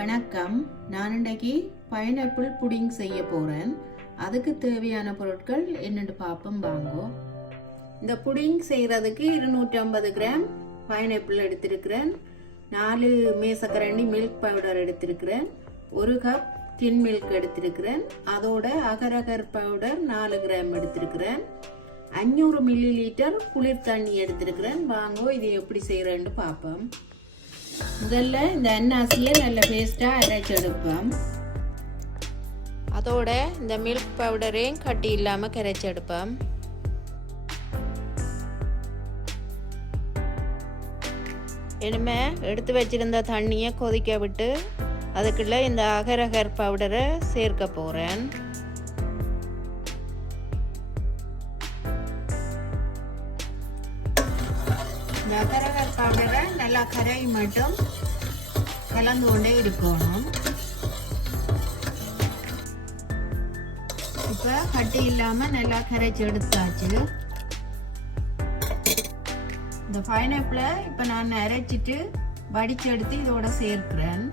வணக்கம். நான் இன்றைக்கு பைனாப்பிள் புடிங் செய்ய போகிறேன். அதுக்கு தேவையான பொருட்கள் என்னென்னு பார்ப்போம் வாங்கோ. இந்த புடிங் செய்கிறதுக்கு 250 கிராம் பைனாப்பிள் எடுத்திருக்கிறேன். 4 மேசக்கரண்டி மில்க் பவுடர் எடுத்திருக்கிறேன். 1 கப் டின் மில்க் எடுத்திருக்கிறேன். அதோட அகர் பவுடர் 4 கிராம் எடுத்திருக்கிறேன். 500 மில்லி லிட்டர் குளிர் தண்ணி எடுத்திருக்கிறேன். வாங்கோ இது எப்படி செய்கிறேன்னு பார்ப்போம். முதல்ல இந்த அன்னாசியை நல்ல பேஸ்ட்டாக அரைச்செடுப்போம். அதோட இந்த மில்க் பவுடரையும் கட்டி இல்லாமல் கரைச்செடுப்போம். இனிமே எடுத்து வச்சிருந்த தண்ணியை கொதிக்க விட்டு அதுக்குள்ள இந்த அகர் பவுடரை சேர்க்க போகிறேன். இந்த அகர் பவுடரை நல்லா கரை மட்டும் கலந்து கொண்டே இருக்கணும். இப்போ கட்டி இல்லாமல் நல்லா கரைச்சி எடுத்தாச்சு. இந்த பைனாப்பிளை இப்போ நான் அரைச்சிட்டு வடிச்சு எடுத்து இதோட சேர்க்கிறேன்.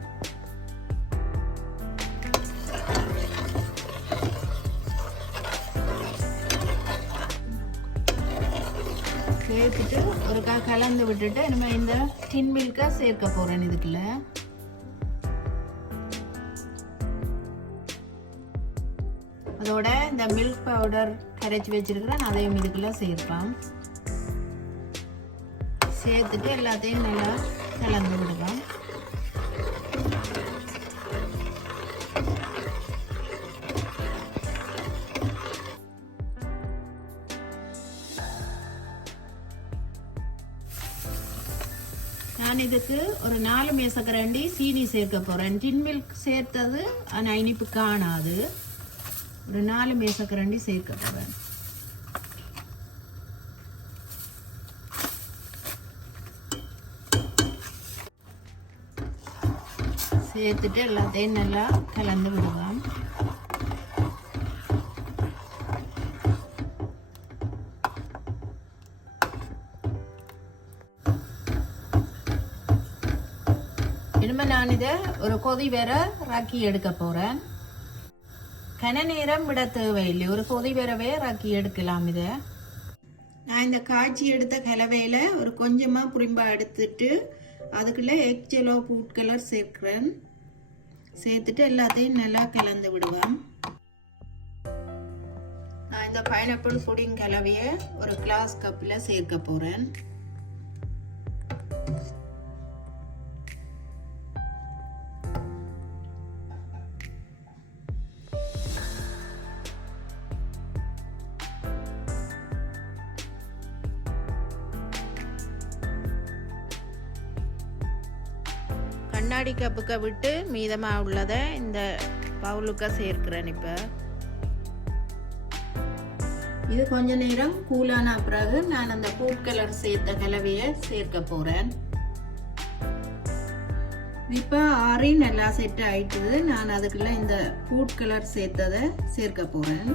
சேர்த்துட்டு ஒரு கலந்து விட்டுட்டு இனிமேல் இந்த டின் மில்கை சேர்க்க போகிறேன். இதுக்குள்ள அதோட இந்த மில்க் பவுடர் கரைச்சி வச்சிருக்கிறேன். அதையும் இதுக்குள்ள சேர்ப்பேன். சேர்த்துட்டு எல்லாத்தையும் நல்லா கலந்து விடுவேன். நான் இதுக்கு ஒரு 4 மேசக்கரண்டி சீனி சேர்க்க போகிறேன். டின் மில்க் சேர்த்தது ஆனால் இனிப்பு காணாது. ஒரு 4 மேசக்கரண்டி சேர்க்க போகிறேன். சேர்த்துட்டு எல்லாத்தையும் நல்லா கலந்து விடுவேன். இனிமேல் நான் இதை ஒரு கொதி வேற ராக்கி எடுக்க போகிறேன். கன நேரம் விட தேவையில்லை. ஒரு கொதி வேறவே ராக்கி எடுக்கலாம். இதை நான் இந்த காய்ச்சி எடுத்த கலவையில் ஒரு கொஞ்சமாக புரிம்பா எடுத்துட்டு அதுக்குள்ளே எக் ஜெலோ ஃபுட் கலர் சேர்க்கிறேன். சேர்த்துட்டு எல்லாத்தையும் நல்லா கலந்து விடுவேன். நான் இந்த பைனாப்பிள் புடிங் கலவையை ஒரு கிளாஸ் கப்பில் சேர்க்க போகிறேன். கண்ணாடி கப்புக்க விட்டு மீதமாக உள்ளதை இந்த பவுலுக்கு சேர்க்கிறேன். இப்போ இது கொஞ்ச நேரம் கூலான பிறகு நான் அந்த ஃபுட் கலர் சேர்த்த கலவையை சேர்க்க போகிறேன். இப்போ ஆறி நல்லா செட் ஆயிட்டுது. நான் அதுக்குள்ள இந்த ஃபுட் கலர் சேர்த்ததை சேர்க்க போகிறேன்.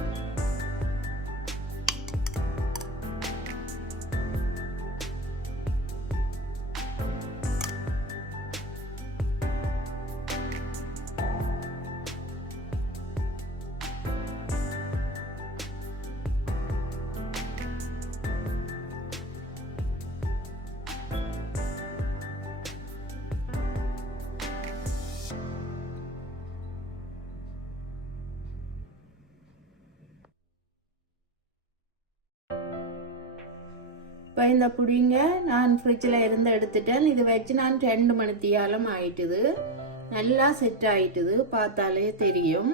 இப்போ இந்த புடிங்க நான் ஃப்ரிட்ஜில் இருந்து எடுத்துட்டேன். இது வச்சு நான் 2 மணித்தியாலம் ஆயிட்டுது. நல்லா செட் ஆயிட்டுது. பார்த்தாலே தெரியும்.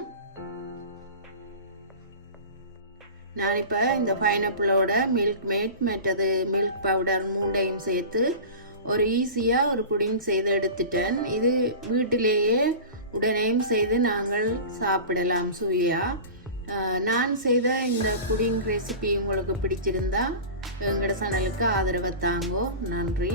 நான் இப்போ இந்த பைனாப்பிளோட மில்க் மேட் மற்றது மில்க் பவுடர் 3ஐயும் சேர்த்து ஒரு ஈஸியாக ஒரு புடிங் செய்து எடுத்துட்டேன். இது வீட்டிலேயே உடனேயும் செய்து நாங்கள் சாப்பிடலாம் சுவையாக. நான் செய்த இந்த புடிங் ரெசிபி உங்களுக்கு பிடிச்சிருந்தா எங்களோட சேனலுக்கு ஆதரவு தாங்கோ. நன்றி.